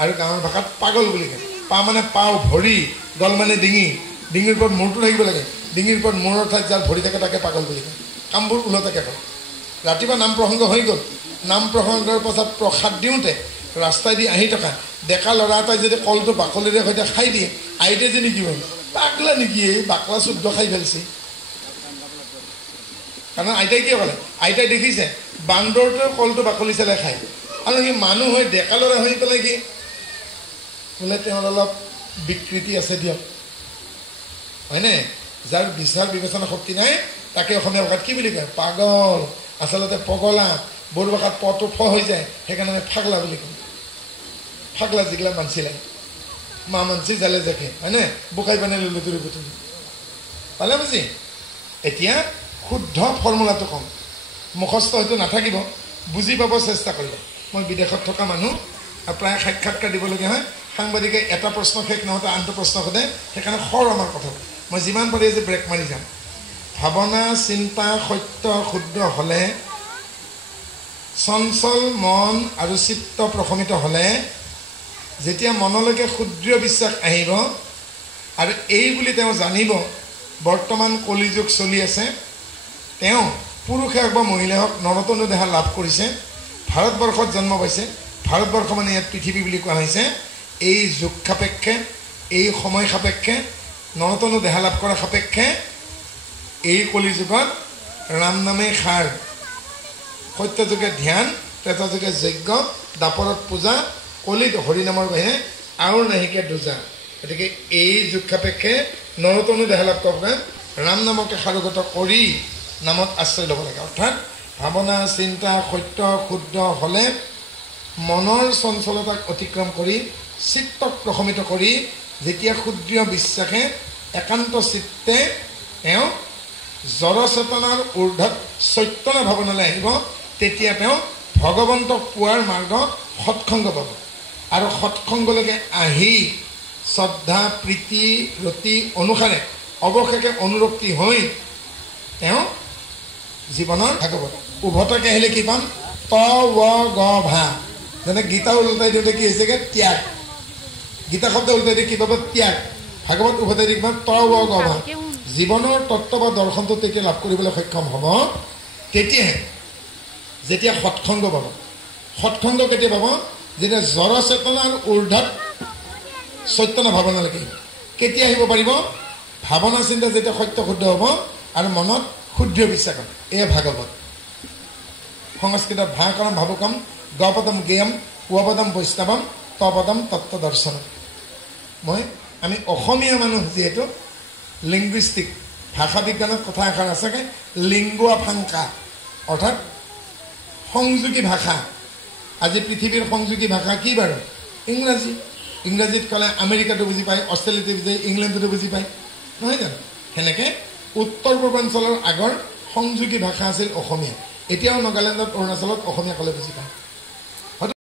আৰু গাঁৱৰ ভাষাত পাগল বুলি কয় পা মানে পাও ভৰি গল মানে ডিঙি ডিঙিৰ ওপৰত মূৰটো থাকিব লাগে ডিঙিৰ ওপৰত মূৰৰ ঠাইত যাৰ ভৰি থাকে তাকে পাগল বুলি কয় কামবোৰ ওলটাকে কৰে ৰাতিপুৱা নাম প্ৰসংগ হৈ গ'ল নাম প্ৰসংগৰ পাছত প্ৰসাদ দিওঁতে ৰাস্তাইদি আহি থকা ডেকা ল'ৰা এটাই যদি কলটো বাকলিৰে সৈতে খাই দিয়ে আইতে যে নেকি পাগলা নেকি এই বাকলা শুদ্ধ খাই ফেলছে কাৰণ আইতাই কি ক'লে আইতাই দেখিছে বান্দৰটোৱে কলটো বাকলি চালে খায় আৰু সি মানুহ হৈ ডেকা ল'ৰা হৈ পেলাই কি বোলে তেওঁৰ অলপ বিকৃতি আছে দিয়ক হয়নে যাৰ বিচাৰ বিবেচনা শক্তি নাই তাকে অসমীয়া ভাষাত কি বুলি কয় পাগল আচলতে পগলা বড়ো ভাষাত পটো ফ হৈ যায় সেইকাৰণে আমি ফাগলা বুলি কওঁ ফাগলা যিগিলা মানচি লাগে মা মানচি জালে জেখে হয়নে বোকাই পানে লুলুতুৰি পুতুলি পালে বুজি এতিয়া শুদ্ধ ফৰ্মুলাটো কম মুখস্থ হয়তো নাথাকিব বুজি পাব চেষ্টা কৰিব মই বিদেশত থকা মানুহ প্ৰায় সাক্ষাৎকাৰ দিবলগীয়া হয় সাংবাদিকে এটা প্ৰশ্ন শেষ নহওঁতে আনটো প্ৰশ্ন সোধে সেইকাৰণে খৰ আমাৰ কথা মই যিমান পাৰি যে ব্ৰেক মাৰি যাম ভাৱনা চিন্তা সত্য শুদ্ধ হ'লে চঞ্চল মন আৰু চিত্ত প্ৰশমিত হ'লে যেতিয়া মনলৈকে ক্ষুদ্ৰ বিশ্বাস আহিব আৰু এই বুলি তেওঁ জানিব বৰ্তমান কলিযুগ চলি আছে তেওঁ পুৰুষে হওক বা মহিলাই হওক নৰতনু দেহা লাভ কৰিছে ভাৰতবৰ্ষত জন্ম পাইছে ভাৰতবৰ্ষ মানে ইয়াত পৃথিৱী বুলি কোৱা হৈছে এই যুগ সাপেক্ষে এই সময় সাপেক্ষে নৰতনু দেহা লাভ কৰা সাপেক্ষে এই কলিযুগত ৰাম নামে সাৰ সত্যযুগে ধ্যান ত্ৰেতাযুগে যজ্ঞ দাপৰত পূজা কলিত হৰিনামৰ বাহিৰে আৰু নাহিকে দুজা গতিকে এই যুগ সাপেক্ষে নৰতনু দেহা লাভ কৰা ৰাম নামকে সাৰোগত কৰি নামত আশ্ৰয় ল'ব লাগে অৰ্থাৎ ভাৱনা চিন্তা সত্য শুদ্ধ হ'লে মনৰ চঞ্চলতাক অতিক্ৰম কৰি চিত্তক প্ৰশমিত কৰি যেতিয়া ক্ষুদ্ৰ বিশ্বাসে একান্ত চিত্তে তেওঁ জড়চেতনাৰ ঊৰ্ধত চৈতন্য ভাৱনালৈ আহিব তেতিয়া তেওঁ ভগৱন্তক পোৱাৰ মাৰ্গ সৎসংগ পাব আৰু সৎসংগলৈকে আহি শ্ৰদ্ধা প্ৰীতি ৰতি অনুসাৰে অৱশেষে অনুৰক্তি হৈ তেওঁ জীৱনৰ ভাগৱত উভতাকে আহিলে কি পাম ত ৱ গ ভা যেনে গীতা উল্টাই দিওঁতে কি হৈছেগে ত্যাগ গীতা শব্দ উল্টাই দিয়ে কি পাব ত্যাগ ভাগৱত উভতাই দি কিমান ত ৱ গ ভা জীৱনৰ তত্ত্ব বা দৰ্শনটো তেতিয়া লাভ কৰিবলৈ সক্ষম হ'ব তেতিয়াহে যেতিয়া সৎসংগ পাব সৎসংগ কেতিয়া পাব যেতিয়া জড়চেতনাৰ ঊৰ্ধত চৈতন্য ভাৱনালৈকে কেতিয়া আহিব পাৰিব ভাৱনা চিন্তা যেতিয়া সত্য শুদ্ধ হ'ব আৰু মনত শুদ্ধ বিশ্বাস হ'ব এয়া ভাগৱত সংস্কৃতত ভাকৰম ভাবুকম গপদম জ্ঞেয়ম ৱপদম বৈষ্ণৱম তপদম তত্ত্ব দৰ্শনম মই আমি অসমীয়া মানুহ যিহেতু লিংগুইষ্টিক ভাষা বিজ্ঞানত কথা এষাৰ আছেগে লিংগুৱা ফাংকা অৰ্থাৎ সংযোগী ভাষা আজি পৃথিৱীৰ সংযোগী ভাষা কি বাৰু ইংৰাজী ইংৰাজীত ক'লে আমেৰিকাটো বুজি পায় অষ্ট্ৰেলিয়াটো বুজি পায় ইংলেণ্ডটো বুজি পায় নহয় জানো সেনেকৈ উত্তৰ পূৰ্বাঞ্চলৰ আগৰ সংযোগী ভাষা আছিল অসমীয়া এতিয়াও নাগালেণ্ডত অৰুণাচলত অসমীয়া ক'লে বুজি পায়